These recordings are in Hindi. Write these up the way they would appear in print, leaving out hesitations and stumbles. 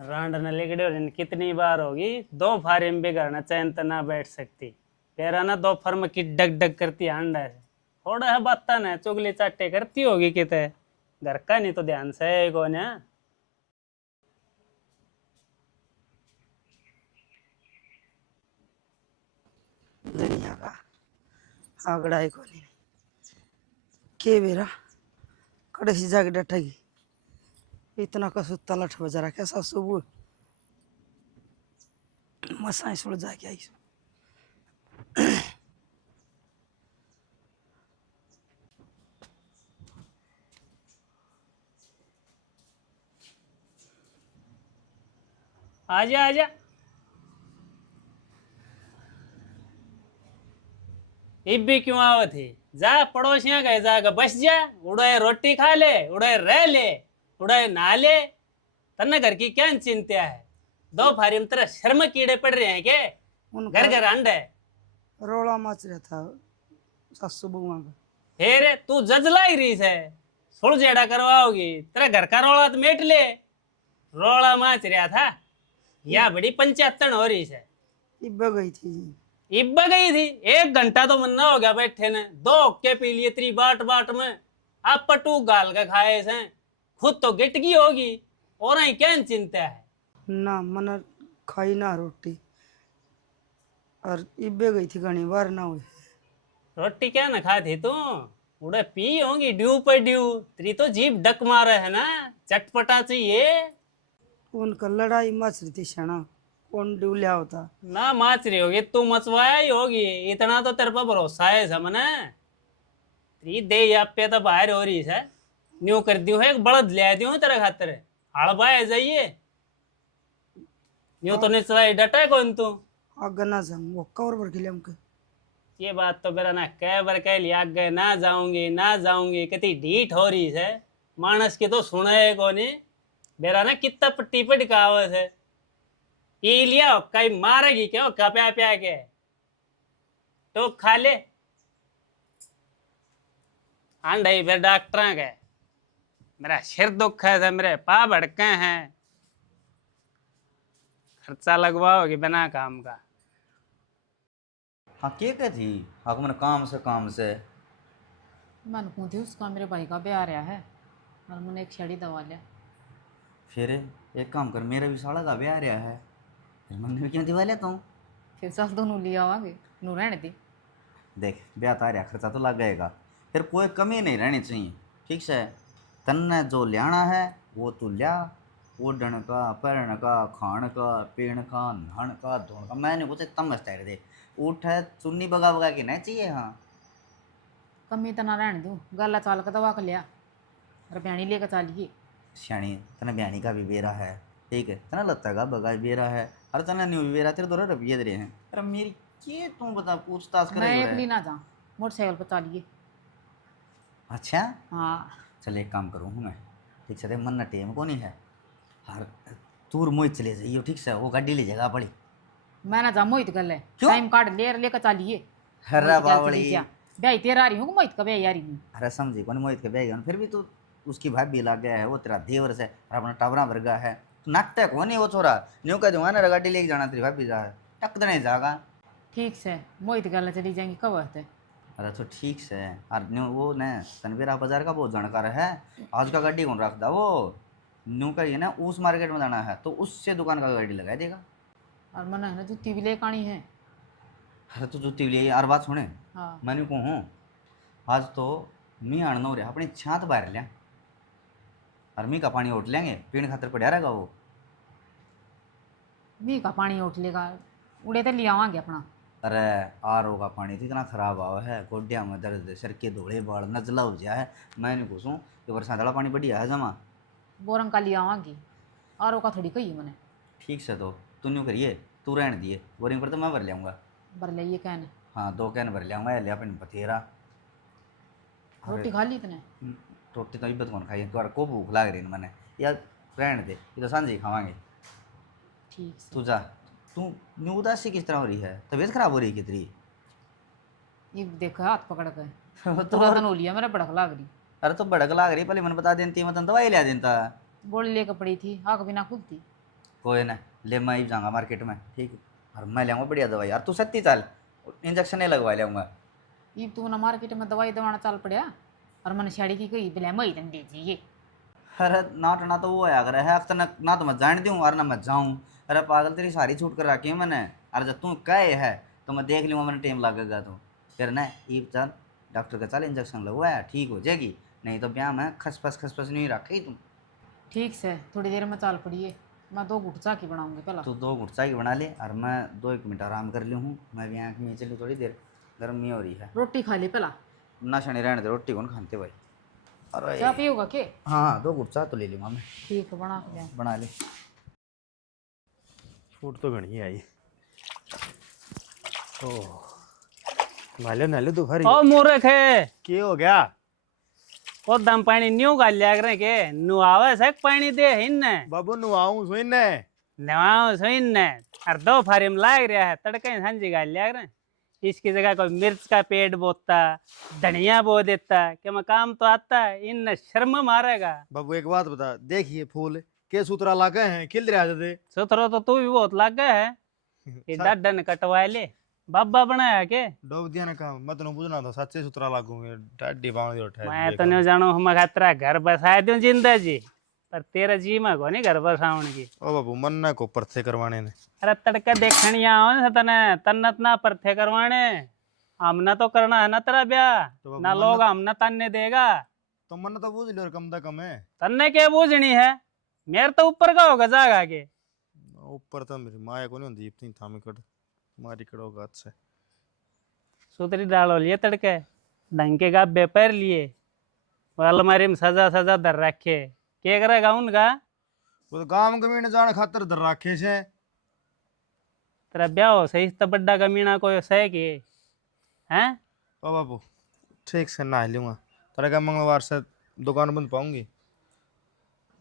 रांड न लिगड़े और कितनी बार होगी, दो फारे में बिगड़ना चैन तो ना बैठ सकती। पेरा ना दो फर में की डग डग करती अंडा है। थोड़ा है बात ना चुगली चाटे करती होगी किते घर का, नहीं तो ध्यान से कौन है। दुनिया का आगड़ा को नहीं के बेरा कड़े से जाके डटेगी। इतना का सुत्ता लठ बजा रहा कैसा सुबह मसाई सुड़ जाके आई। आजा आजा, इब भी क्यों आओ थी? जा पड़ोसियां गए जाकर बस जा, उड़े रोटी खा ले, उड़े रह ले, उड़े नहा ले। तन्ने घर की क्या चिंता है? दो फारी में तेरा शर्म कीड़े पड़ रहे हैं के? घर घर अंड है। रोला मच रहा था सासू बुआ का। फिर तू जजला ही रही है, सुल जेड़ा करवाओगी? तेरा घर का रोला तो मेट ले। रोला मच रहा था या बड़ी पंचायतन हो रही है। इब गई थी जी। इब गई थी? 1 घंटा तो मन्ना हो गया बैठे ने, 2 पी लिए तेरी बाट बाट में। आप पटू गाल का खाए से खुद तो गिट गई होगी, और क्या चिंता है? ना मन खाई ना रोटी और इबे गई थी घनी बार ना हुई। रोटी क्या ना खाती तू? उड़े पी होंगी ड्यू पर ड्यू। तेरी तो जीभ डक मारे है ना, चटपटा चाहिए। उनका लड़ाई मच रही थी क्षणा कौन ड्यूलिया होता ना माच रही होगी, तू मचवाया ही होगी। इतना तो तेरे पर भरोसा है समने। तेरी दे आप पे तो बाहर हो रही है। न्यू कर दियो है, एक बड़द ले दियो है तेरे खातिर। हड़बाए जाइए न्यू तो नहीं चलाई डटा है कौन तू? आगे ना जाऊँ वो कवर पर खिले हमके। ये बात तो मेरा ना कह बार कह लिया, आगे ना जाऊंगी ना जाऊंगी, कितनी ढीठ हो रही है। मानस की तो सुना है कोनी। मेरा ना कितना पट्टी पे डिकावत है। पी लिया कहीं मारेगी क्यों? कप्या प्या के तो खा ले। आंडई फिर डॉक्टर के मेरा सिर दुख है, मेरे पा भड़के हैं। खर्चा लगवाओगी बिना काम का। हाँ के थी हाँ मैंने काम से मन को थी उसका मेरे भाई का ब्याह रहा है और मैंने एक छड़ी दवा लिया। फिर एक काम कर, मेरा भी साला का ब्याह रहा है, फिर मैंने भी क्यों दिवा लेता हूँ। फिर साल दोनों ले आवांगे, नू रहने दी। देख ब्याह तो आ रहा, खर्चा तो लग जाएगा, फिर कोई कमी नहीं रहनी चाहिए। ठीक से तन्ने जो लियाना है वो तू लिया, ओढ़न का पहन का खान का पीण का नहान का धोन का। मैंने पूछे तम स्टाइल दे उठ है चुन्नी बगा बगा के नहीं चाहिए। हाँ कमी तो ना रहने दूँ, गला चाल का दवा कर लिया और बयानी लेकर चालिए। श्याणी तना ब्यानी का भी बेरा है, ठीक है तना लत्ता का बगा भी बेरा है, अरे तना न्यू भी बेरा, तेरे दो रुपये दे रहे हैं। अरे मेरी के तू बता पूछताछ मैं करे एक ली ना जा, मोटरसाइकिल पर चालिए। अच्छा हाँ चल एक काम करूँ मैं, ठीक से मन न टेम को नहीं है हर तूर मोहित चले जाइयो, ठीक से वो गाड़ी ले जाएगा बड़ी। मैं ना जा, मोहित गल है क्यों? टाइम कार्ड लेकर चालिए। हर्रा बावड़ी ब्याह तेरा रही हूँ, मोहित का ब्याह यारी हूँ। अरे समझी कौन मोहित के बैग, फिर भी तू उसकी भाभी लग गया है, वो तेरा देवर से और अपना टावरा वर्गा है। नाटक हो नहीं वो छोरा, न्यू कह दूंगा ना गाड़ी लेके जाना तेरी भाभी जा है टक नहीं जाएगा। ठीक से मोहित गल चली जाएंगी कब है। अरे तो ठीक से और न्यू वो न तनवीरा बाजार का बहुत जानकार है, आज का गाड़ी कौन रखता वो न्यू का ये ना उस मार्केट में जाना है तो उससे दुकान का गाड़ी लगा देगा। और मन है ना जूती भी लेकर आनी है। अरे तो जूती लिए यार बात सुने, हाँ मैंने को हूँ आज तो मी आना हो रहा अपनी छात बाहर लिया और मी का पानी उठ लेंगे पीने खातर पड़ा रहेगा वो। मी का पानी उठ लेगा, उड़े तो ले आवांगे अपना। अरे आर का पानी तो इतना खराब आवा है, गोड्या में दर्द, सिर के धोड़े बाल नजला हो जाए है। मैंने पूछूँ कि बरसात वाला पानी बढ़िया है जमा बोरंग का ले आवांगी, और का थोड़ी कही मैंने। ठीक से तो तू न्यू करिए, तू रहने दिए बोरिंग पर तो मैं भर लियाऊंगा। भर ले ये कहने। हाँ 2 कैन भर लियाऊंगा या ले अपन बथेरा। रोटी खा ली इतने? रोटी तो इब्बत कौन खाई, तुम्हारा को भूख लाग रही मैंने यार, रहने दे ये तो सांझे ही खावांगे। ठीक से। तू जा, तू न्यू उदासी किस तरह हो रही है, तबीयत खराब हो रही है कितनी? ये देखो हाथ पकड़ के तो तुरंत नो लिया, मेरा बड़क लाग रही। अरे तो भड़क लाग रही, पहले मैंने बता देती, मैं तन दवाई लिया देता। गोली लेकर पड़ी थी, आग बिना खुलती। कोई ना, ले मैं ही जाऊँगा मार्केट में, ठीक है, और मैं ले आऊँगा बढ़िया दवाई यार। तू सत्ती चाल, इंजेक्शन नहीं लगवा ले आऊँगा। ये तू ना मार्केट में दवाई दवाना चल पड़या, और मैंने शाड़ी की कही बिला मई दन दे जी। अरे नाटना तो वो है, अगर है अब तो ना तो मैं जान दूँ और ना मैं जाऊँ। अरे पागल, तेरी सारी छूट कर रखी है मैंने। अरे जब तू कहे है तो मैं देख लूँगा, मैंने टाइम लगेगा तो फिर ना ईब चल डॉक्टर का, चल इंजेक्शन लगवाया ठीक हो जाएगी, नहीं तो ब्याह में खसपस नहीं रखी तुम। ठीक से थोड़ी देर में चल पड़िए, मैं 2 घुट चा की बनाऊंगी पहला। तू 2 घुट चाय बना ले और मैं 2-1 मिनट आराम कर लूँ। मैं भी आँख में चलूँ थोड़ी देर, गर्मी हो रही है। रोटी खा ली पहला। ना शनि रहने दे, रोटी कौन खाते भाई। अरे चाय पियोगा के? हाँ 2 घुट चाय तो ले लूँगा मैं। ठीक है, बना के ले। बना ले। फूट तो घनी आई। ओह नाले नाले तो भरी। ओ मूर्ख है, के हो गया? ओ दम पानी न्यू गाल लिया करे के नुआवे से पानी दे हिन्ने बाबू नुआऊं सोइन ने। नवाओ सोइन ने और 2 फारिम लाग रहा है तड़के सांझी गाल लिया करे। इसकी जगह कोई मिर्च का पेड़ बोता, धनिया बो देता कि मैं काम तो आता है, इन शर्म मारेगा। बाबू एक बात बता, देखिए फूल के सूत्रा लागे हैं, खिल रहा थे। सुथरो तो तू भी बहुत लाग गया है। ये डन कटवा ले, बाबा बनाया के डूब दिया ना काम, मत नु पूछना था, सच्चे सूत्रा लागूंगे डाडी पाऊं दे उठा। मैं तो नहीं जानू, हम खतरा घर बसा दूं जिंदा जी, पर तेरा जी में को नहीं घर बसाउन की। ओ बाबू मन ना को परथे करवाने ने। अरे तड़का देखनी आओ तने तन्नत ना परथे करवाने, हमने तो करना है ना तेरा ब्याह, तो बाबू ना लोग हमने तन्ने देगा। तो मन तो पूछ लो, कम दा कम है। तन्ने क्या बूझनी है, मेरे तो ऊपर का होगा जागा के। ऊपर तो मेरी माया को नहीं होती इतनी थामी कट मारी कड़ोगा अच्छा। सूतरी डालो लिए तड़के ढंग के गाबे पैर लिए, वो अलमारी में सजा सजा धर रखे, क्या करेगा उनका। वो तो गांव कमीने जाने खातर धर राखे से। तेरा ब्याह हो सही तो बड्डा कमीना कोई सह के हैं। ओ बाबू ठीक से नहा लूंगा, तेरा क्या मंगलवार से दुकान बंद पाऊंगी।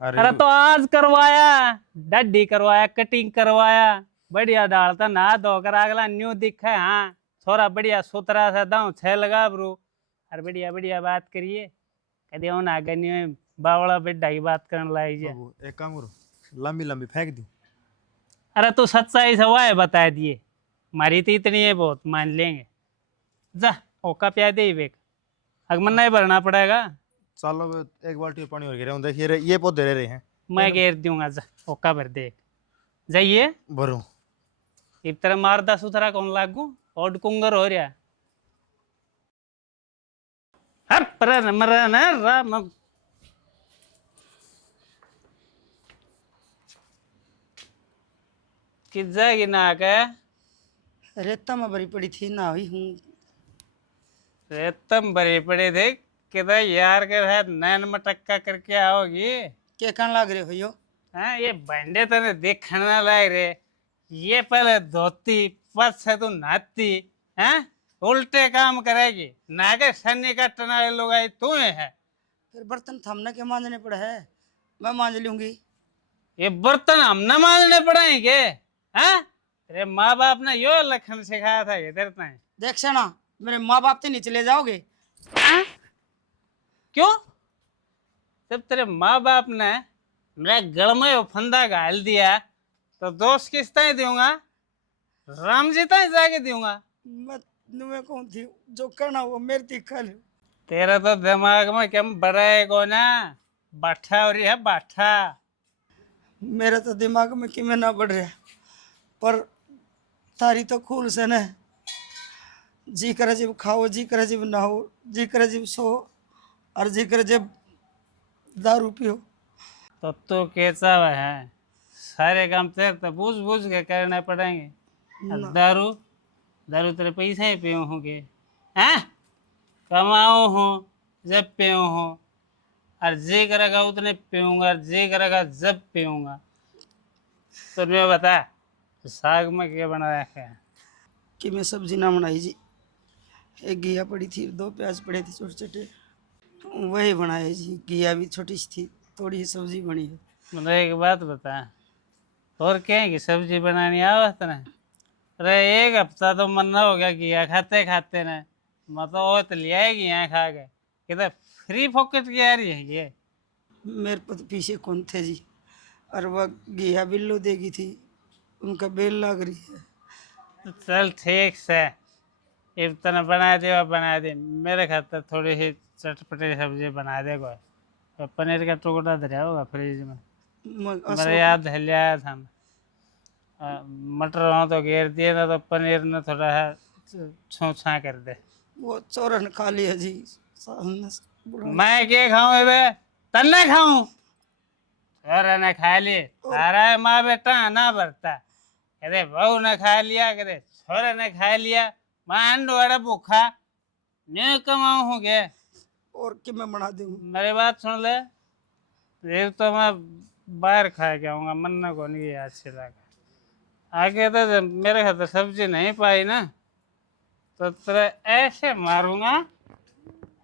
अरे तो आज करवाया, डड्डी करवाया, कटिंग करवाया, बढ़िया डालता नहा धोकर अगला न्यू दिखा। हाँ थोड़ा बढ़िया सुथरा सा दाऊ 6 लगा ब्रू, और बढ़िया बढ़िया बात करिए, कभी उन आगे नहीं बावड़ा बेटा की बात करने लाई जा। बाबू एक काम करो, लंबी लंबी फेंक दी। अरे तू सच्चाई से वाह बता दिए, मारी तो इतनी है बहुत मान लेंगे। जा ओका प्या दे बेक, अगमन नहीं भरना पड़ेगा। चलो एक बाल्टी में पानी और गिरा देखिए ये पौधे रह रहे हैं। मैं घेर दूंगा, जा ओका भर दे जाइए। भरो इस तरह मारदा सुथरा कौन लागू और कुंगर हो रहा। हर पर मरन राम किस जाएगी ना के रेता में भरी पड़ी थी ना हुई हूँ। रेतम भरे पड़े थे किधर यार के साथ नैन मटक्का करके आओगी। क्या कहने लग रहे हो यो? हाँ ये बंडे तने देखने लग रहे, ये पहले धोती पस से तू नहाती हैं, उल्टे काम करेगी ना के सन्नी का टनाए लोग आई तू है। फिर बर्तन थमने के मांजने पड़े है, मैं मांज लूंगी। ये बर्तन हमने मांजने पड़ेंगे हैं? तेरे माँ बाप ने यो लखन सिखाया था इधर तक। देख ना मेरे माँ बाप से नहीं चले जाओगे। हाँ? क्यों? जब तेरे माँ बाप ने मेरे गल में वो फंदा घाल दिया तो दोस्त किस तरह दूंगा, राम जी तक जाके दूंगा। मैं तुम्हें कौन थी जो करना वो मेरे थी खल। तेरा तो दिमाग में क्या बढ़ाएगो ना, बाठा हो रही है बाठा। मेरा तो दिमाग में कि मैं ना बढ़ रहा, पर तारी तो खूल से न, जी करे जब खाओ, जी करे जब नहाओ, जी करे जब सो, और जी करे जब दारू पियो। तो तू कैसा है, सारे काम तेरे तो बूझ बूझ के करने पड़ेंगे। अब दारू दारू तेरे पैसे ही पियो होंगे हैं, कमाओ हूँ जब पियो हूँ, और जी करेगा उतने पीऊँगा, और जी करेगा जब पीऊँगा। तो मैं बता साग में क्या बनाया है? कि मैं सब्जी ना बनाई जी, एक घिया पड़ी थी, 2 प्याज पड़े थे छोटे छोटे, वही बनाए जी। घिया भी छोटी सी थी, थोड़ी ही सब्जी बनी है। मुझे एक बात बता, और क्या है कि सब्जी बनानी आवत ना? अरे 1 हफ्ता तो मन हो गया घिया खाते खाते ना, मैं तो वो तो लिया ही घिया खा के, किधर फ्री पॉकेट की आ रही है ये? मेरे पर तो पीछे कौन थे जी, और वह घिया बिल्लो देगी थी, उनका बेल लग रही है। तो चल ठीक से, इतना बना दे और बना दे। मेरे खातर थोड़ी सी चटपटी सब्जी बना दे कोई। और पनीर का टुकड़ा धरा होगा फ्रिज में, मेरे याद है लिया था मैं। मटर हो तो घेर दिए ना, तो पनीर ने थोड़ा सा छूछा कर दे। वो चौरन खा लिया जी, सामने से बुला लिया। मैं क्या खाऊं बे? तन्ने खाऊं? छोरा ने खा लिए, तारा माँ बेटा ना भरता। कहते बहू ने खा लिया, कहते छोरे ने खा लिया, मैं अंडवाड़ा भूखा न्यू कमाऊं हूँ क्या? और कि मैं बना दूँ? मेरी बात सुन ले, फिर तो मैं बाहर खा के आऊंगा, मन को नहीं याद से लगा। आगे तो जब मेरे घर तो सब्जी नहीं पाई ना, तो तेरे ऐसे मारूंगा,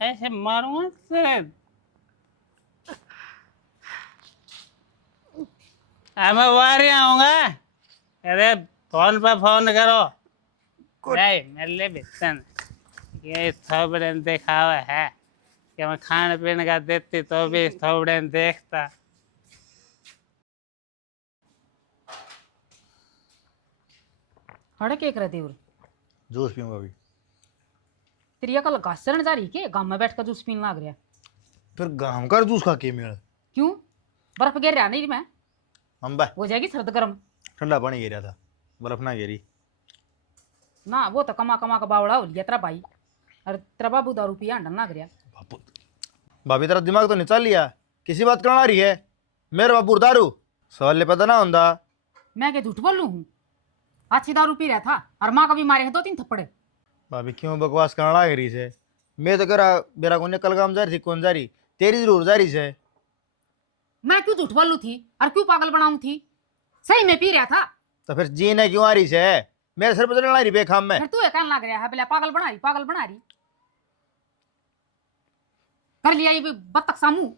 ऐसे मारूंगा तेरे। मैं बाहर ही आऊंगा, अरे फोन पे फोन करो। नहीं मेरे लिए बेचन ये थोबड़े दिखावा है कि मैं खाने पीने का देती तो भी थोबड़े देखता। हड़े के करे देवर जूस पीऊंगा अभी। तेरी अकल घास चढ़ने जा रही के गांव में बैठ कर जूस पीने लग रहा? फिर गांव का जूस खा के मेल क्यों? बर्फ गिर रहा नहीं मैं, अम्बा हो जाएगी सर्द गर्म। ठंडा पानी गिरा था, बर्फ ना गिरी। ना वो तो कमा कमा का बावड़ा हो लिया तेरा भाई, और तेरा बाबू दारू पिया अंडा ना गया। बापू भाभी तेरा दिमाग तो निकाल लिया, किसी बात करना रही है? मेरे बाबू दारू सवाल ले पता ना होंदा। मैं क्या झूठ बोलूं हूँ? अच्छी दारू पी रहा था और माँ का भी मारे हैं 2-3 थप्पड़े। भाभी क्यों बकवास करना लग रही से? मैं तो करा मेरा को कल काम जा रही थी, कौन जा रही? तेरी जरूर जा रही से। मैं क्यों झूठ बोलूं थी और क्यों पागल बनाऊं थी? सही में पी रहा था। तो फिर जीने क्यों आ रही से? मेरे सिर पर चढ़ना रही बेखाम में। फिर तू कहने लग रहा है बोले पागल बना रही, पागल बना रही। कर लिया ये भी बत्तख सामू।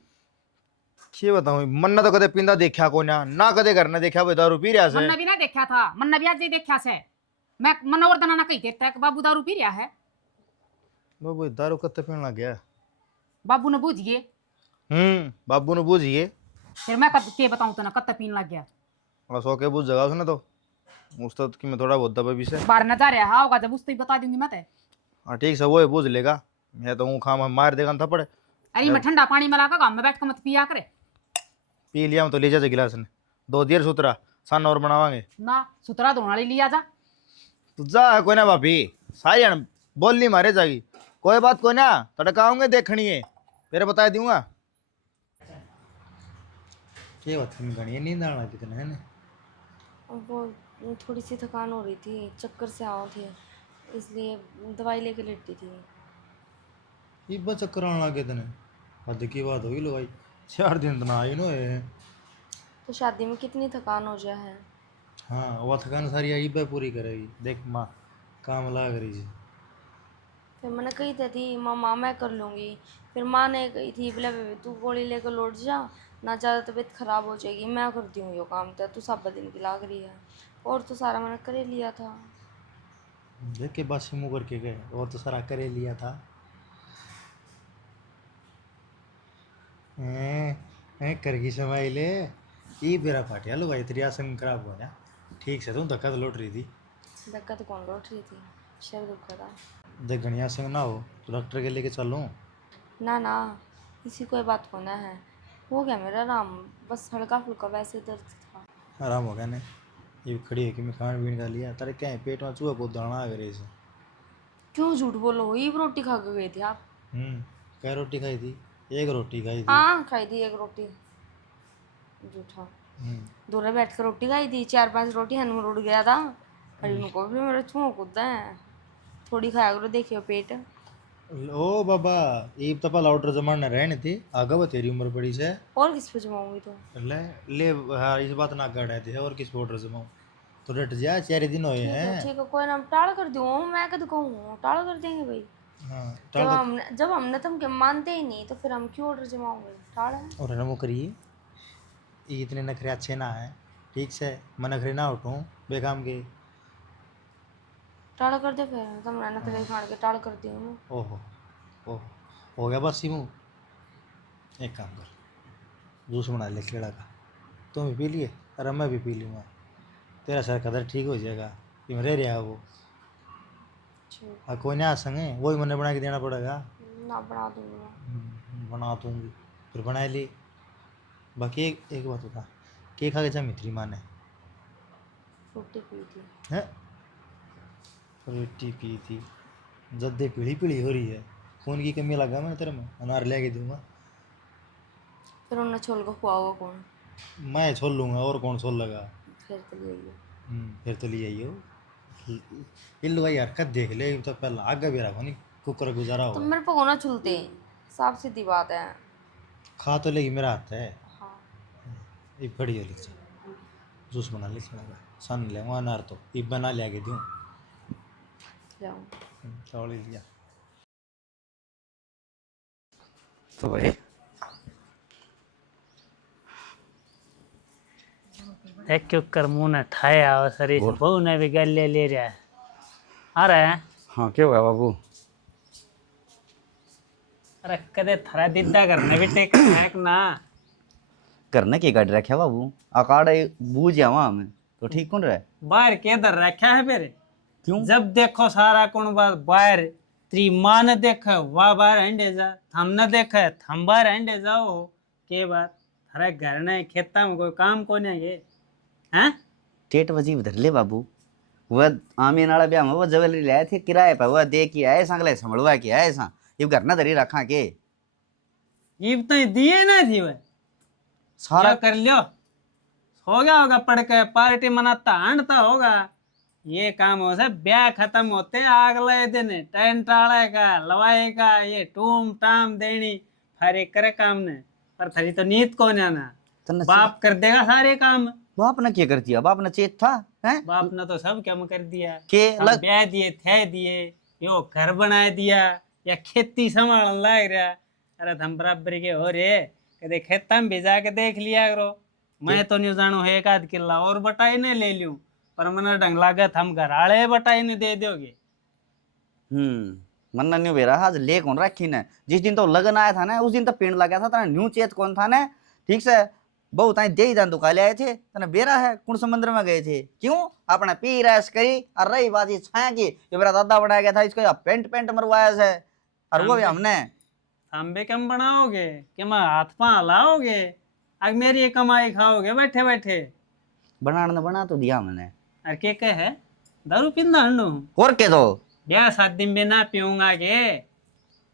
ये बताऊं, मन्ना तो कदे पिंदा देखा को ना कदे करना देखा भाई दारू पी रहा से। मन्ना भी ना देखा था, मन्ना भी आज ही देखा से। मैं मनोवर्धना ना कही देता है कि बाबू दारू पी रहा है। बाबू दारू कत्ते पीने लग गया? बाबू ने बूझिए, बाबू ने बूझिए। फिर मैं कब के बताऊं तना कत्ते पीने लग गया। और सौ के बूझ जगह उसने तो उस्ताद की मैं थोड़ा बहुत दबा भी से। बाहर न जा रहा होगा जब उसको ही बता दूंगी मैं। हाँ ठीक से वो ही बूझ लेगा, मैं तो हूँ खाम मार देगा थप्पड़। अरे मैं ठंडा पानी में लाकर गाँव में बैठ कर मत पिया करे। पी लिया तो ले जा गिलास ने, 2 देर सुतरा सन और बनावांगे ना सुतरा धोने वाली लिया जा। तू जा कोई ना भाभी, सारी जन बोलनी मारे जागी। कोई बात कोई ना, तड़का आऊंगे देखनी है फिर बता दूंगा। ये बात हम गणी नींद आना कितने है ना? वो थोड़ी सी थकान हो रही थी, चक्कर से आए थे, इसलिए दवाई लेके लेटी थी। ये बस चक्कर आने लगे तने, हद की बात होगी लो भाई, 4 दिन तो ना आई नो है। तो शादी में कितनी थकान हो जाए है। हाँ वो थकान सारी आई बे पूरी करेगी, देख माँ काम लाग रही है। फिर मैंने कही थी माँ मैं कर लूँगी, फिर माँ ने कही थी बोले तू गोली लेकर लौट जा, ना ज़्यादा तबीयत ख़राब हो जाएगी, मैं करती हूँ ये काम, तो तू सब दिन की लाग रही है। और तो सारा मैंने कर ही लिया था। देख के बस मुँह करके गए और तो सारा करे लिया था। करगी समाई ले ये बेरा फाटिया लो भाई, तेरी आसन खराब हो गया। ठीक से तुम धक्का तो लौट रही थी। धक्का तो कौन लौट रही थी, सिर दुखा था। देख घनिया संग ना हो तो डॉक्टर के लेके चलो। ना ना इसी कोई बात को ना है, हो गया मेरा आराम, बस हल्का फुल्का वैसे दर्द था। आराम हो गया ने, ये खड़ी है कि मैं खान पीन का लिया तेरे क्या है पेट में चूहा को दाना आ गया इसे। क्यों झूठ बोलो, ये रोटी खा के गए थे आप? क्या रोटी खाई थी? 1 रोटी खाई थी। हाँ खाई थी 1 रोटी, झूठा। दूर बैठ कर रोटी खाई थी, 4-5 रोटी हनुमान उड़ गया था। हरी को भी मेरे छुआ कूदा है, थोड़ी खाया करो देखियो पेट। ओ बाबा ये तो पहला ऑर्डर जमाना रहने थी, आगे वो तेरी उम्र बड़ी से। और किस पे जमाऊंगी तो? ले ले हाँ इस बात ना गड़ा थे और किस पे ऑर्डर जमाऊं तो डट जा, 4 दिन हुए हैं। ठीक है कोई ना, टाल कर दूँ मैं कद कहूँ, टाल कर देंगे भाई। हाँ जब हमने तुम के मानते ही नहीं तो फिर हम क्यों ऑर्डर जमाओगे, टाल है। और नमो करिए, ये इतने नखरे अच्छे ना है, ठीक से मैं नखरे ना उठूं बेकाम के। टाल कर दे फिर, तुम नखरे खान के टाल कर दी मैं। ओहो ओहो हो गया बस सीमू। एक काम कर, जूस बना ले केला का, तुम भी पी लिए और मैं भी पी लूँगा, तेरा सर का दर्द ठीक हो जाएगा। कि रह रहा है वो, और कोई नहीं आ संगे, वही मैंने बना के देना पड़ेगा। ना बना दूंगा। बना दूंगी, फिर बना ली। बाकी एक बात बता, के खा के जा मित्री माँ ने फ्रूटी पी थी। है, रोटी पी थी, जद्दे पीली पीली हो रही है, खून की कमी लगा मैं तेरे में, अनार ले के दूंगा। फिर उन्हें छोल को खुआओगे कौन? मैं छोड़ लूंगा, और कौन छोड़ लगा। फिर तो ले आइए। फिर तो ले आइयो। इल्लू भाई हरकत देख ले, तो पहले आगे भी रखो नहीं, कुकर गुजारा तो होगा। मेरे को होना छुलते, साफ सीधी बात है। खा तो लेगी, मेरा हाथ है। हाँ। ये बड़ी होली से जूस बना ले थोड़ा सा, सन ले वहाँ अनार तो ये बना ले आगे दूँ। जाऊँ। चावल ही लिया तो भाई एक क्यों कर मुंह ने ठाया और शरीर से बहू ने भी गले ले रहा है। आ रहा है। हाँ क्या हुआ बाबू? अरे कदे थरा दिद्दा करने भी टेक फेंक ना। करने की गाड़ी रखा बाबू, अकाड़े बूझ जावा हमें तो ठीक कौन रहा? बाहर के इधर रखा है मेरे। क्यों? जब देखो सारा कौन बात बाहर, तेरी माँ ने देखा वाह बाहर हंडे जा, थम ने देखा थम बाहर हंडे जाओ। के बात थारे घर ने खेता में कोई काम कोने ये हैं? टेट वजीब धर ले बाबू, वह आमी नाला ब्याह में वो जवेली लाए थे किराए पर, वह दे के आए संगले संभलवा के आए सा, ये घर ना धरी रखा के ये तो दिए ना थी वह सारा। क्या कर लियो, हो गया होगा पढ़ के पार्टी मनाता हंडता होगा। ये काम हो से ब्याह खत्म होते अगले दिन टेंट आले का लवाए का ये टूम टाम देनी हरे करे काम ने, पर थरी तो नीत को ना तन्ने बाप कर देगा सारे काम। बाप ने क्या कर दिया? बाप ने चेत था हैं बाप ने तो सब काम कर दिया, के हम लग ब्याह दिए थे दिए, यो घर बना दिया या खेती संभालने लग रहा। अरे हम बराबर के हो रे, कदे खेता में भी जाके देख लिया करो। मैं तो नहीं जानू है एक आध किला और बटाई ने ले लूं, पर मैंने ढंग लागत हम घर आले बटाई नहीं दे दोगे। मन्ना न्यू बेरा आज ले कौन रखी ने, जिस दिन तो लगन आया था ना उस दिन तो पेड़ लगा था तना न्यू चेत कौन था ने, ठीक से बहुत आई दे दान दुकाले आए थे तना बेरा है कुण समुद्र में गए थे, क्यों अपने पी रैस करी और रही बात ये छाया की ये मेरा दादा बनाया गया था इसको पेंट पेंट मरवाया से, और वो भी हमने। हम भी कम बनाओगे कि मैं हाथ पा लाओगे, अब मेरी ये कमाई खाओगे बैठे बैठे। बनाना बना तो दिया मैंने, अरे के है दारू पींदा हंडू और के तो ब्याह शादी में ना पीऊंगा के।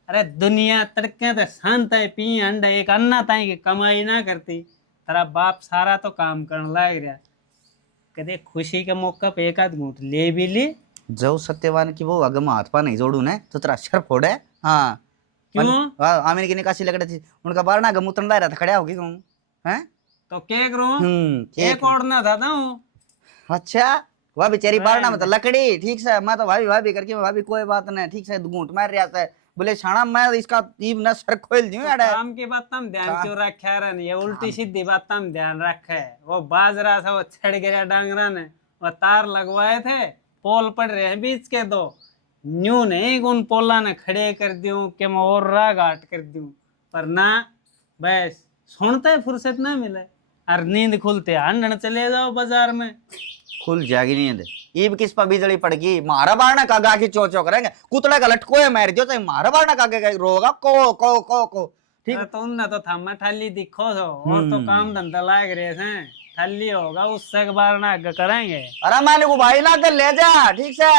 अरे दुनिया तड़के तो शांत है पी अंडा एक अन्ना ताई की कमाई ना करती, तेरा बाप सारा तो काम करने लग रहा। कदे खुशी के मौका पे एक आध घूंट ले भी ली। जो सत्यवान की वो अगम हाथ पा नहीं जोड़ू ने तो तेरा सर फोड़े। हाँ क्यों आमिर की निकासी लग रही थी उनका बारना गम उतरना रहा था, खड़ा होगी कहूँ हैं। तो क्या करूं, एक एक और ना था हूँ। अच्छा वह बेचारी बारना में तो रहने लकड़ी, ठीक से मैं तो भाभी भाभी करके मैं भाभी कोई बात नहीं, ठीक से घूंट मार रहा था, बोले छाना मैं इसका तीब न सर खोल दूं यार। काम की बात हम ध्यान क्यों रखा रहा नहीं, ये उल्टी सीधी बात हम ध्यान रखा है। वो बाज रहा था वो छड़ गया डांगरा ने, वो तार लगवाए थे पोल पड़ रहे हैं बीच के दो, न्यू नहीं उन पोला ने खड़े कर दूं कि मैं और राह घाट कर दूं, पर ना बस सुनते फुर्सत ना मिले और नींद खुलते हंडन चले जाओ बाजार में। खुल जाएगी नींद, ईब किस पर बिजली पड़ गई, मारा बारना कागा की चो चो करेंगे, कुतड़े का लटको है मार दियो, चाहे मारा बारना कागे रोगा को ठीक। अरे तो उनने तो थम्मा ठाली दिखो तो और तो काम धंधा लाग रहे हैं, ठाली होगा उससे एक बार ना आगे करेंगे। अरे मैंने को भाई ना कर ले जा, ठीक से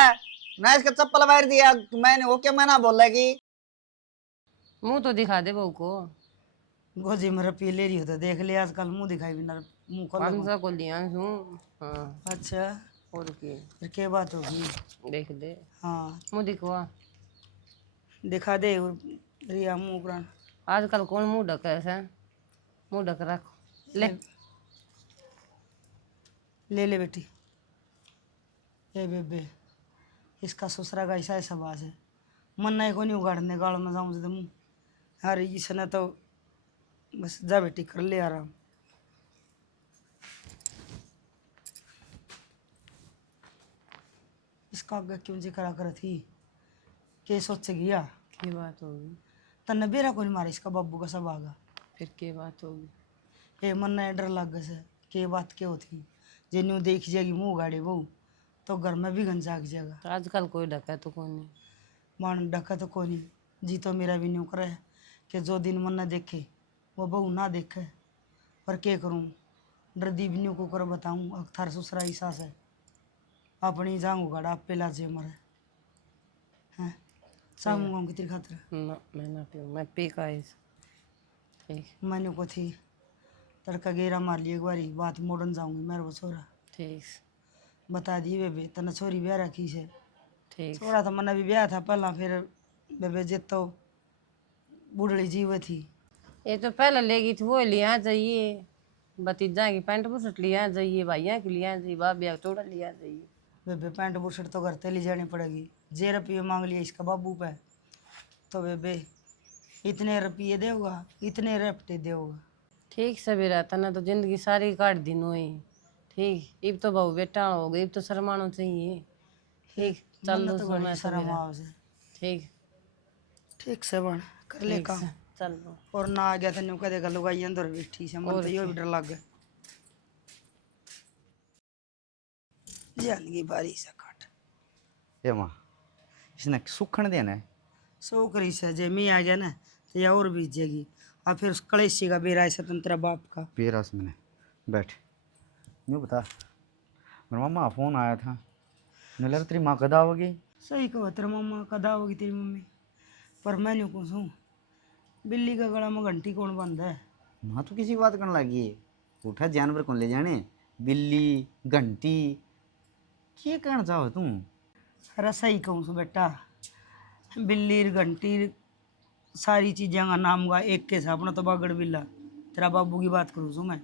मैं इसका चप्पल मार दिया मैंने, वो क्या मना बोल रहा कि मुंह तो दिखा दे बहू को। गोजी मेरा पी ले रही हो तो देख ले, आजकल मुंह दिखाई भी ना, मुंह खोलो। 500 को लिया हूँ। हाँ अच्छा और की फिर क्या बात होगी? देख दे, हाँ मुंह दिखवा। दिखा दे रिया मुंह प्राण। आजकल कौन मुंह ढक ऐसे, मुंह ढक रख ले। ले ले बेटी, ए बेबे इसका ससुरा का ऐसा ऐसा बात है, मन नहीं को नहीं उगाड़ने गाड़ में जाऊँ तो मुँह अरे इसने तो बस जा बेटी कर ले आराम। इसका आगे क्यों जिक्र कर थी, के सोच गया की बात होगी? तन्ने बेरा को नहीं मारे इसका बाबू का सब आगा फिर के बात होगी। ए मन ने डर लग से के बात के होती जे न्यू देख जाएगी मुंह गाड़े बहू तो घर में भी गंजाग जाएगा। तो आजकल कोई ढका तो कौन नहीं। मान डका तो कोनी जी तो मेरा भी न्यू करे कि जो दिन मन न देखे वो बहू ना देखे पर क्या करूँ डर दी भी न्यू को कर बताऊँ अख्तार ससुरा ही सास है अपनी जाऊँ गाड़ा आप पे लाजे मरे हैं सामू कितनी खातर ना मैं ना पीऊँ, मैं पी का इस। ठीक मैंने को थी तड़का गेरा मार लिया एक बारी बात मोड़न जाऊंगी मेरे को छोरा ठीक बता दी बेबे तना छोरी ब्याह रखी से ठीक। छोरा तो मना भी ब्याह था पहला फिर बेबे जित तो बूढ़ी जीव थी। ये तो पहले लेगी थी वो लिया जाइए, भतीजा की पैंट बुशर्ट लिया जाइए, भाइया की लिया जाइए, बाप ब्याह चौड़ा लिया जाइए। बेबे पैंट बुशर्ट तो घर ते ले जानी पड़ेगी। जे रुपये मांग लिए इसका बाबू पे तो बेबे इतने रुपये देगा इतने रपटे देगा। ठीक सवेरा तना तो जिंदगी सारी काट दी नोई। ठीक इब तो बहू बेटा हो गई, इब तो शर्मानो चाहिए। ठीक चल मन लो तो समय बड़ी शर्म सवेरा। आवे से। ठीक ठीक से बन कर ले ठीक काम से चल लो। और ना आ गया तेन कह देगा लुगाई अंदर बैठी से मन तो यो भी डर लग गया जिंदगी बारी से काट ए माँ इसने सुखण देना है। सो करी से जे मैं आ गया ना तो या और बीत जाएगी और फिर उस कलेशी का बेरा है स्वतंत्र बाप का। बेरस मैंने बैठ यूँ बता मेरे मामा का फोन आया था मैंने लगा तेरी माँ कदा होगी। सही कहो तेरा मामा कदा होगी तेरी मम्मी पर मैं नहीं पूछूँ बिल्ली का गला में घंटी कौन बंद है। माँ तो किसी बात करने लगी है उठा जानवर कौन ले जाने बिल्ली घंटी क्या कहना चाहो तुम। अरे सही कहूँ सो बेटा बिल्ली घंटी सारी चीज़ों का नाम हुआ एक के साथ अपना तो बागड़ बिल्ला तेरा बाबू की बात करूँ सो मैं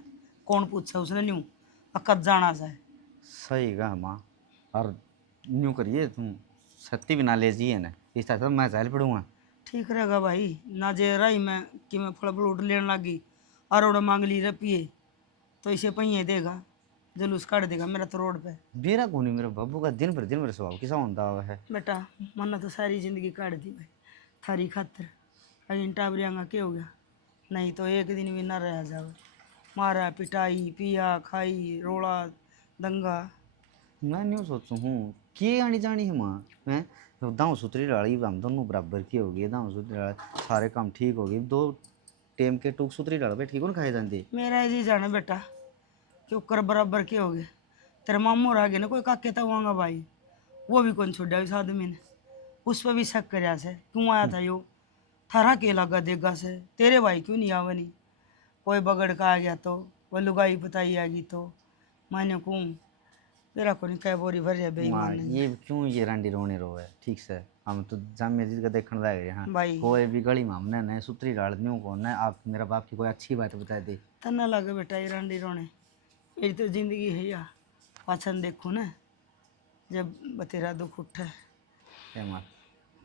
कौन पूछा उसने न्यू अकद जाना सा सही कहा माँ और यूँ करिए तुम सत्ती भी ना ले जाइए ना इस तरह से मैं चल पड़ूँगा। ठीक रहेगा भाई ना जे रही मैं कि मैं फल फ्रूट लेने लगी और ओड़ा मांग ली रुपये तो इसे पहिए देगा जुलूस काट देगा मेरा तो रोड पे। बेरा को नहीं मेरे बाबू का दिन भर स्वभाव किसा होता है। बेटा मन तो सारी जिंदगी काट दी भाई थारी खातर अभी टाबरियांगा क्या हो गया नहीं तो एक दिन भी ना रह जाओ मारा पिटाई पिया खाई रोड़ा दंगा। मैं नहीं सोचू हूँ के आनी जानी है माँ हैं तो दाँव सुतरी डाली हम दोनों बराबर की हो गई दाँव सुतरी डाल सारे काम ठीक हो गए दो टेम के टूक सुतरी डाल पे ठीक हो ना खाए जाते मेरा जी जाना बेटा क्यों कर बराबर के हो गए तेरे मामू रह गए ना कोई काके तक होगा भाई वो भी कौन छोड़ा इस आदमी ने उस पर भी शक कर से क्यों आया था यो थारा के लगा देगा से तेरे भाई क्यों नहीं आवनी कोई बगड़ का आ गया तो वो लुगाई बताई आ गई तो मैंने कहूँ तेरा को नहीं कह बोरी भर जाए माँ बेईमान नहीं ये क्यों ये रंडी रोने रो है ठीक से हम तो जामे जी का देखने लग रहे हैं भाई कोई भी गली में हमने न सुतरी डाल दी को न आप मेरा बाप की कोई अच्छी बात बता दे तना लगे बेटा ये रंडी रोने मेरी तो जिंदगी है या पाचन देखो ना जब बतेरा दुख उठा ए माँ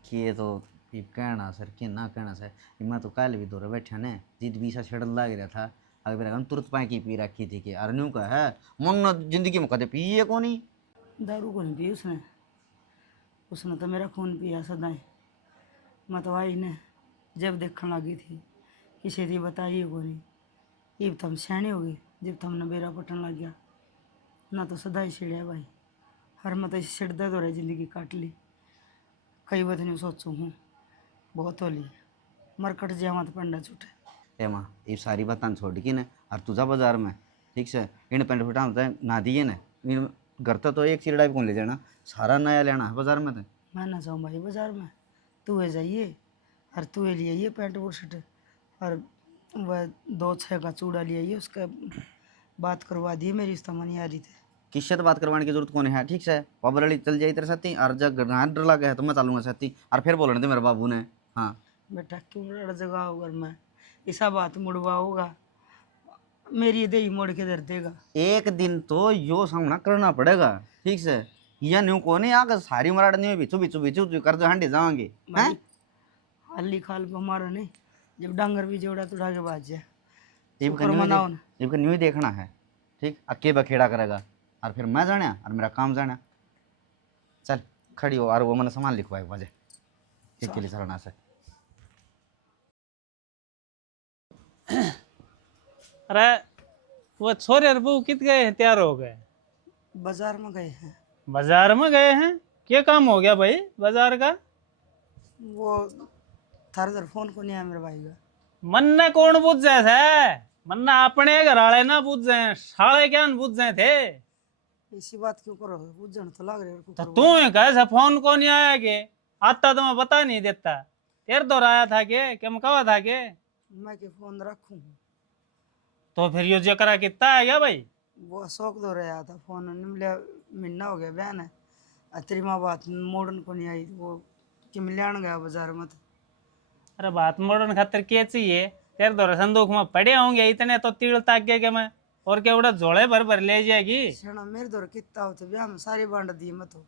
कि तो ये कहना सर कि ना कहना सर मैं तो कल भी दौरे बैठा ने जिद बीसा छड़न लग रहा था अगर मेरा तुरंत पाए की पी रखी थी कि अरन्यू का है मन जिंदगी में कदे पिए को नहीं दारू को नहीं पी उसने तो मेरा खून पिया सदाई मैं तो आई ने जब देखने लगी थी किसी थी बताइए को नहीं अब तो हम सियाने हो गए जब तो हमने बेरा पटन लग गया ना तो सदाई छिड़िया भाई हर मैं तो इसे छिड़ता तो रही जिंदगी काट ली कई बात नहीं सोचू हूँ बहुत होली मरकट जावा तो पंडा छूटे। ए माँ ये सारी बातें छोड़ के ना और तुझा बाजार में ठीक से इन पेंट फुटा होता है ना दिए ना इन घर तो एक चिरड़ा भी कौन ले जाना सारा नया लेना है बाजार में तो मैं ना जाऊँ भाई बाजार में तू है जाइए और तू है लिए पैंट बुशर्ट और वह 2-6 का चूड़ा ले आइए उसका बात करवा दिए मेरी उस तमनी आ रही थी किससे तो बात करवाने की जरूरत कौन है ठीक से बाबरली चल जाई तेरे साथी और जब डर लगा है तो मैं चलूँगा साथी और फिर बोलने दे मेरे बाबू ने हाँ बेटा क्यों लड़ जगह होगा मैं ऐसा बात मुड़वा होगा मेरी दे ही मोड़ के दर देगा एक दिन तो यो सामना करना पड़ेगा ठीक से या न्यू को नहीं आकर सारी मराड़ नहीं बिचू बिचू बिचू कर दो हंडी जाओगे हैं हल्ली खाल पे हमारा नहीं जब डांगर भी जोड़ा तो उड़ा के बाज जाए इनका न्यू ही देखना है ठीक अके बखेड़ा करेगा और फिर मैं जाना और मेरा काम जाना चल खड़ी हो और वो मैंने सामान लिखवाए वजह ठीक के लिए सराहना से अरे वो छोरे और बहू कित गए हैं, तैयार हो गए? बाजार में गए हैं। बाजार में गए हैं? क्या काम हो गया भाई बाजार का? वो थारे इधर फोन को नहीं आया मेरे भाई का। मन ने कौन पूछ जाए थे? मन ने अपने घर वाले ना पूछ जाए, साले क्या न पूछ जाए थे? इसी बात क्यों करो, बुझन तो लग रहे हो तो तू ही कैसे फोन को नहीं आया के? आता तो मैं बता नहीं देता। तेरे दौर आया था के मैं कहा था के? मैं के फोन रखूं। तो फिर यो जो करा कितना है क्या भाई? वो अशोक दो रहा था फोन निमलिया, महीना हो गया बहन है। तेरी माँ बात मोड़न को नहीं आई, वो कि मिलान गया बाजार में। तो अरे बात मोड़न खातर के चाहिए? तेरे दौर संदूक में पड़े होंगे इतने तो तीड़ ताक गए के मैं, और क्या उड़ा झोले भर भर ले जाएगी? सेना मेरे दौर कितना होते ब्याह में सारी बांट दी मैं तो।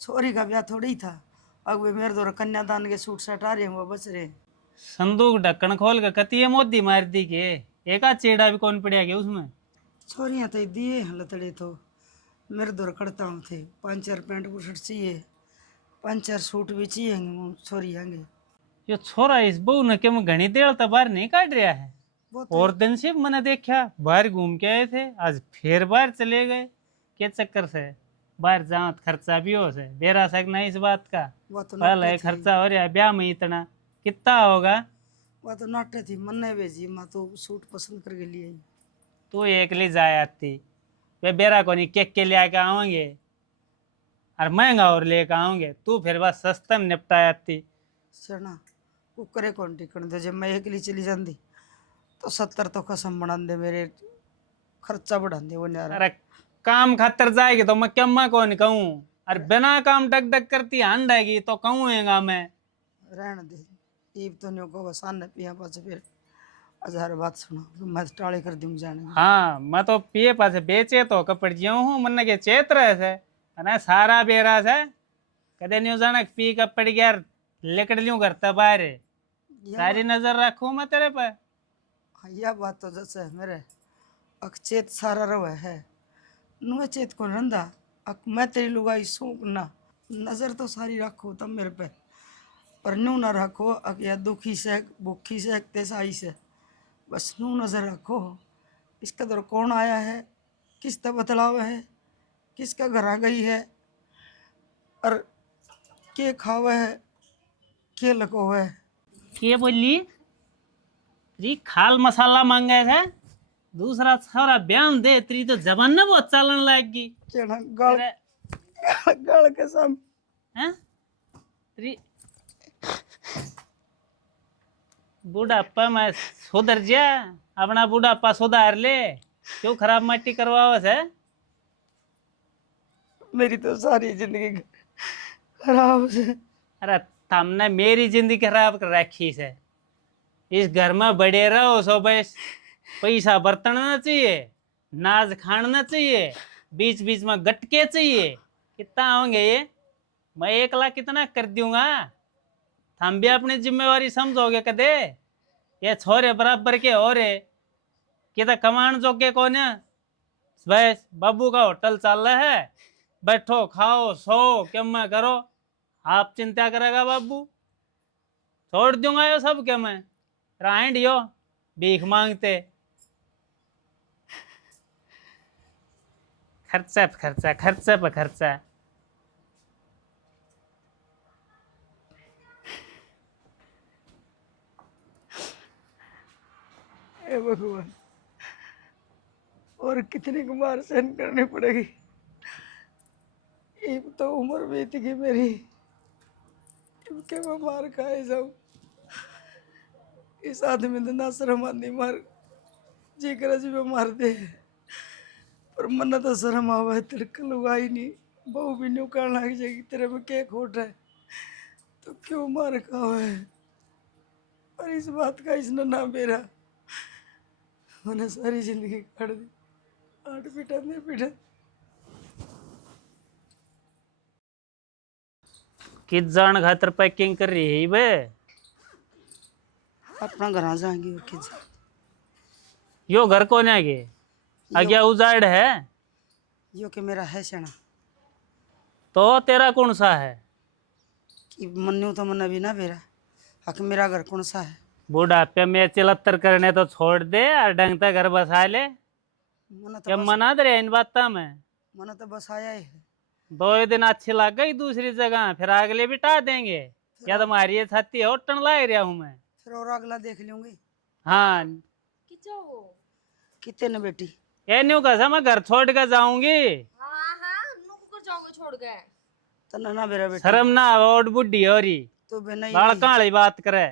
छोरी का ब्याह थोड़ी ही था। अब वे मेरे दौर कन्यादान के सूट साट आ रहे हैं, वो बच रहे हैं। संदूक ढक्कन खोल के कतिये मोदी मार दी के, एका चेड़ा भी कौन पड़ा गया उसमें? छोरियाँ तो दिए लतड़े तो मेरे दौर करता हूँ थे। 5-4 पैंट बुशर्ट चाहिए, 5-4 सूट भी चाहिए छोरी आएंगे। यो छोरा इस बहू ने के मैं घनी देर तक बाहर नहीं काट रहा है। वो तो और दिन से मैंने देखा बाहर घूम के आए थे, आज फिर बाहर चले गए। के चक्कर से बाहर जाओ तो खर्चा भी हो से बेरा सकना इस बात का। वो तो पहले नाटे थी। खर्चा हो रहा ब्याह में इतना कितना होगा? वो तो नाटे थी, मन नहीं भेजी। मैं तो सूट पसंद करके लिए आई। तू एकली जाए आती वे बेरा को नहीं केक के ले आके आओगे और महंगा और लेके आओगे, तू फिर बस सस्ता में निपटा आती। सेना कुकरे कौन टिकन दे, जब मैं अकेली चली जाती तो 70 तो कसम बढ़ा दे, मेरे खर्चा बढ़ा दे वो न्यारा। अरे काम खातर जाएगी तो मैं क्या मैं कौन कहूँ? अरे बिना काम डक डक करती हांड आएगी तो कहूँगा मैं। रहने दे, ईब तो नहीं को बसान ने पिया पास फिर 1000 बात सुना, मैं तो टाले कर दूँ जाने। हाँ मैं तो पिए पास बेचे तो कपड़ जियो हूँ मन के चेत्र से अरे सारा बेरा से कदे न्यू जाना पी कपड़ गया लेकर लियो करता बाहर सारी नजर रखूँ मैं तेरे पर। हाँ, यह बात तो जैसे है मेरे अकचेत सारा रवा है नुआ चेत को रंदा। अक मैं तेरी लुगाई सूख ना, नजर तो सारी रखो तब मेरे पे, पर नू ना रखो। अक या दुखी से भूखी से तेसाई से, बस नू नजर रखो। इसका दर कौन आया है, किसका बतलाव है, किसका घर आ गई है, और के खावा है, के लको है। के बोली री खाल मसाला मांगा है? दूसरा सारा बयान दे तेरी तो जबान ना बहुत चलन लाएगी। चढ़ा गल गल के साम हैं तेरी बुढ़ापा में सुधर जा, अपना बुढ़ापा सुधार ले, क्यों खराब मट्टी करवाओ से? मेरी तो सारी जिंदगी खराब से। अरे तुमने मेरी जिंदगी खराब कर रखी से। इस घर में बड़े रहो सो बस पैसा बरतना चाहिए, नाज खाना चाहिए, बीच बीच में गटके चाहिए। कितना होंगे ये? मैं 1 लाख कितना कर दूंगा? हम भी अपनी जिम्मेवारी समझोगे कदे? ये छोरे बराबर के हो रे कि तो कमान जोगे कौन है? बस बाबू का होटल चल रहा है, बैठो खाओ सो क्या मैं करो, आप चिंता करेगा बाबू? छोड़ दूंगा यो सब क्या मैं? राइंड यो भीख मांगते खर्चा पे खर्चा खर्चा पे खर्चा। हे भगवान, और कितनी कुमार सहन करनी पड़ेगी। अब तो उम्र बीत गई मेरी, अब के मैं मार खाए जाऊं। इस आदमी ने ना शर्म आती मार जी कर जी में मार दे, पर मन तो शर्म आवा है। तेरे को लुगाई नहीं, बहू भी न्यू कहने लग जाएगी तेरे में क्या खोट है, तो क्यों मार खावा है। और इस बात का इसने ना बेरा, मैंने सारी जिंदगी काट दी आठ पीटा नहीं पीटा। किस जान खातर पैकिंग कर रही है बे? अपना घर जाएंगे और किस यो घर कौन है गे? आगे उजाड़ है यो के मेरा है सेना तो तेरा कौन सा है? कि मन्नू तो मन भी ना बेरा। हक मेरा घर कौन सा है? बुढ़ापे में चिलत्तर करने तो छोड़ दे और ढंग से घर बसा ले। मन क्या तो बस मना दे रहे इन बातों में? मन तो बस आया ही है। 2 दिन अच्छी लग गई दूसरी जगह, फिर अगले बिठा देंगे। क्या तुम्हारी ये छाती है टन ला रहा हूँ मैं। फिर और अगला देख लूंगी। हाँ किचो वो। कितने न बेटी? ये न्यू कैसा मैं घर छोड़ कर जाऊंगी? हाँ हाँ नुक कर जाओगे छोड़ के। तना ना मेरा बेटा, शर्म ना और बुढ़ी हो रही तू बिना ही बालका वाली बात करे।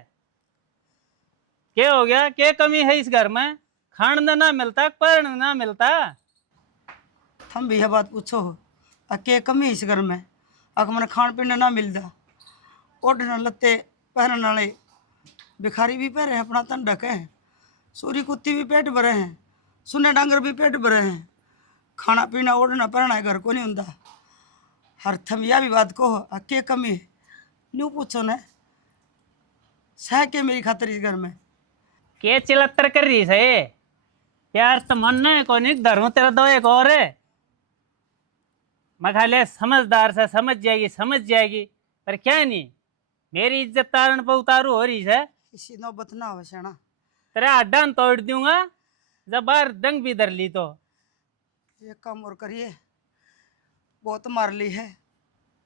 क्या हो गया? क्या कमी है इस घर में? खाने ना मिलता, पढ़ने ना मिलता। थम भी यह बात पूछो आ के कमी इस घर में? अक मन खान पीने ना मिलता, ओढ़ने लत्ते पहनने वाले भिखारी भी पहरे हैं, अपना तन ढके हैं, सूरी कुत्ती भी पेट भरे हैं, सुने डांगर भी पेट भरे हैं, खाना पीना ओढ़ना पहनना घर को नहीं होता। हर थम यह भी बात कहो आ के कमी है? न्यू पूछो न सह के मेरी खातिर इस घर में। के चिलत्तर कर रही से? प्यार तो मन है कोई नहीं, धर्म तेरा दो एक और है। मैं खाले समझदार से समझ जाएगी पर क्या नहीं, मेरी इज्जत तारण पर उतारू हो रही है। इसी नौबत ना हो सेना। तेरा अड्डा तोड़ दूंगा जब बार दंग भी धर ली तो। एक काम और करिए, बहुत मार ली है,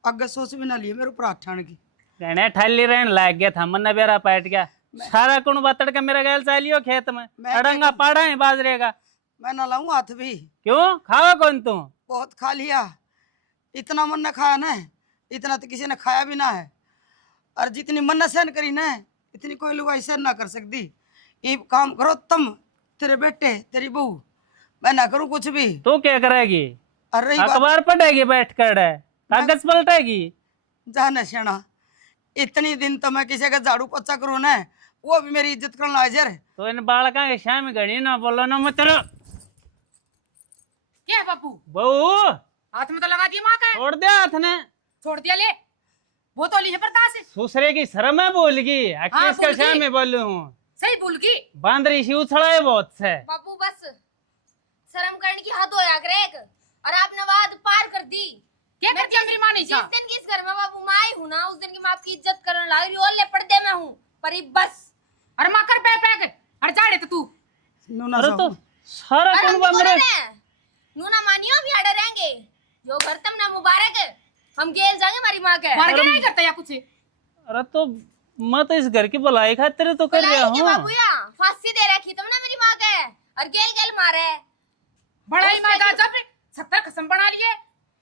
आगे सोच भी ना लिए मेरे ऊपर हाथ ठान की। कहने ठल्ली रहने लाग गया था, मन बेरा पैट गया। सारा कुण बतड़ के मेरा गैल चालियो खेत में, अड़ंगा पाड़ा है बाजरे का। मैं ना लाऊं हाथ भी। क्यों खावा कौन तू? बहुत खा लिया, इतना मन ने खाया ना, इतना तो किसी ने खाया भी ना है। और जितनी मन ने सहन करी ना, इतनी कोई लुगाई सहन ना कर सकती। ये काम करो तुम, तेरे बेटे तेरी बहू, मैं ना करूँ कुछ भी। तू क्या करेगी? और रही बात अखबार पढ़ेगी बैठ कर, कागज पलटेगी? जाने सेना, इतनी दिन तो मैं किसी का झाड़ू पोछा करूँ ना, वो भी मेरी इज्जत करना हाजिर है। तो इन बालका के शाम घड़ी ना बोलो ना मत। क्या है बापू? बहू हाथ में तो लगा दिया माँ का। छोड़ दे हाथ ने। छोड़ दिया ले, वो तो ली है बर्दाश्त। दूसरे की शर्म है बोलगी, हाँ, किसका बोलगी। शाम में बोलू हूँ? सही भूल गई। बांदरी सी उछड़ा है बहुत से। बाबू बस शर्म करने की हद हो या करे एक, और आपने बात पार कर दी। क्या कर दिया मेरी माँ ने? जिस दिन की इस घर में बाबू माँ आई हूँ ना, उस दिन की मैं आपकी इज्जत करने लग रही हूँ। ओले पर्दे में हूँ पर ये बस। अरे माँ कर पैक अरे जाड़े तो तू। नूना अरे तो साहब, सारा और कौन हम बंद रहे? नूना मानियो भी आड़े रहेंगे, जो घर तुमने मुबारक है, हम गेल जाएंगे हमारी माँ के। मर के नहीं करता या कुछ? अरे तो मैं तो इस घर की भलाई खातिर तो कर रहा बुलाई के हूँ। बाबू या फांसी दे रखी तुमने मेरी माँ के, और गेल गेल मारे। बड़ा ही माँ जब 70 कसम बना लिए,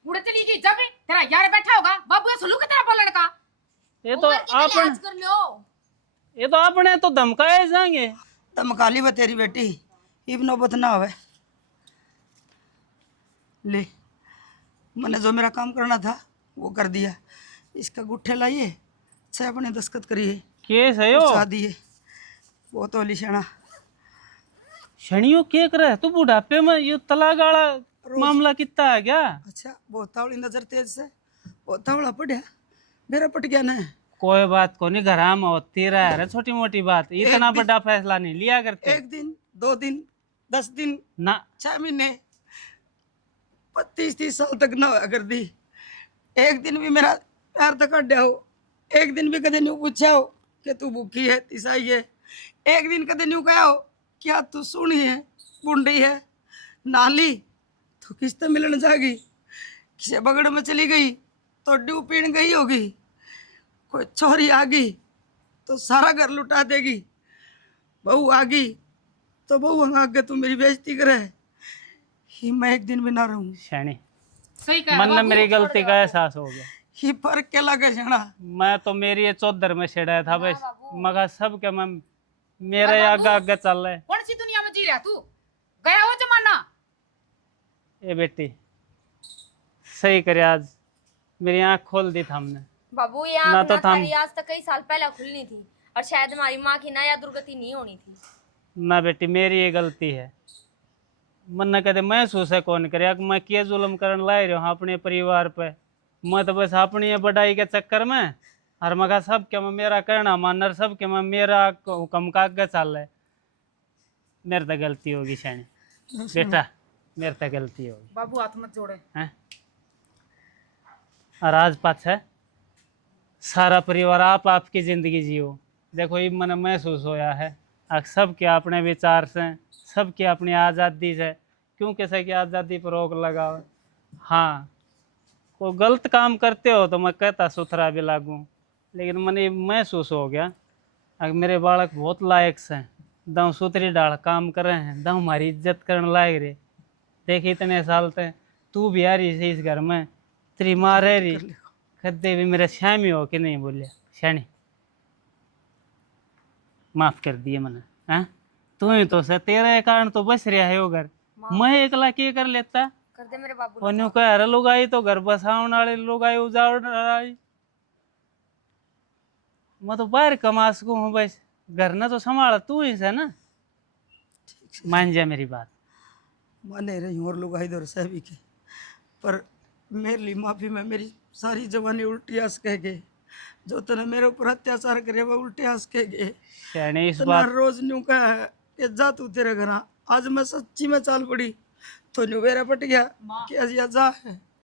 उड़े चली गई जब तेरा यार बैठा होगा बाबू ये सुलू की तरह बोलने का। ये तो उम्र की तो लिहाज कर लो। ये तो आपने तो धमकाए जाएंगे। धमकाली व तेरी बेटी, इब नौबत ना होवे। ले, मैंने जो मेरा काम करना था वो कर दिया। इसका गुट्ठे लाइए, चाहे अपने दस्तखत करिए, केस है यो पहुंचा दिए। वो तो अली सेना शनियो के करे तू बुढ़ापे में ये तलाक वाला मामला कितना है क्या? अच्छा, बहुत तावड़ी नजर तेज से, बहुत तावड़ा पड़ा, मेरा पट गया ना। कोई बात को नहीं, घर में होती रहे छोटी मोटी बात, इतना बड़ा फैसला नहीं लिया करते। 1 दिन 2 दिन 10 दिन ना 6 महीने 25-30 साल तक ना होया कर दी। एक दिन भी मेरा प्यार तक अड्डा हो, एक दिन भी कदे न्यू पूछा हो कि तू भूखी है तिसाई है, एक दिन कदे न्यू कहा हो क्या तू सुनी है बुंडी है नाली तो किससे मिलने जाएगी, किसे बगड़ में चली गई तो ड्यू पीण गई होगी, कोई छोरी आ गई तो सारा घर लुटा देगी, बहू आ गई तो बहू आगे तू मेरी बेइज्जती करे, ही मैं एक दिन भी ना रहूं। शनि सही कह मन में मेरी गलती का एहसास हो गया। ही फर्क क्या लगे जाना। मैं तो मेरी ये चौधर में छिड़ा था बस, मगर सब के मैं मेरे आगे आगे चल रहे। कौन सी दुनिया में जी रहा तू? गया हो जमाना। ए बेटी सही करे, आज मेरी आँख खोल दी था हमने। बाबू ये ना आँख तो ना थम। थारी आज तक कई साल पहले खुलनी थी, और शायद हमारी माँ की नया दुर्गति नहीं होनी थी। ना बेटी मेरी ये गलती है, मन न कहते महसूस है कौन करे कि मैं क्या जुल्म करने ला रहा हूँ अपने परिवार पे। मैं तो बस अपनी ये बढ़ाई के चक्कर में हर मगा सब के मैं मेरा कहना मानर, सब के मैं मेरा हुक्म का आगे चल रहे। मेरे तो गलती होगी शानी बेटा, मेरे तो गलती होगी। बाबू हाथ मत जोड़े। हैं और आज पाछ है सारा परिवार आप आपकी जिंदगी जियो, देखो ये मन महसूस होया है सबके अपने विचार से, सबके अपनी आज़ादी से, क्यों किसी की आज़ादी पर रोक लगाओ। हाँ कोई गलत काम करते हो तो मैं कहता सुथरा भी लागू, लेकिन मन ये महसूस हो गया अगर मेरे बालक बहुत लायक से दाऊ सुथरी डाल काम कर रहे हैं, दाऊ हमारी इज्जत करने लायक रे। देख इतने साल से तू भी आ रही थी इस घर में, तेरी माँ रह रही, कदे भी मेरा श्यामी हो कि नहीं बोलिया श्यानी, माफ कर दिए मैंने। हाँ तू ही तो से तेरे कारण तो बस रहा है वो घर, मैं एकला के कर लेता। कर दे मेरे बाबू ओन्यू कह रहा लोग आई तो घर बसाने वाले लोग आए उजाड़ रही, मैं तो बाहर कमा सकूं हूँ बस, घर ना तो संभाला तू ही से ना। मान जा मेरी बात। माने रही हूँ और लोग इधर से भी के, पर मेरे लिए माफी में मेरी सारी जवानी उल्टी हंस कह गए, जो तूने मेरे ऊपर अत्याचार करे वो उल्टे हंस के गए। श्यानी इस तो बात रोज न्यू कहा है कि जा तू तेरे घर, आज मैं सच्ची में चाल पड़ी तो न्यू वेरा पट गया कि अजिया जा है।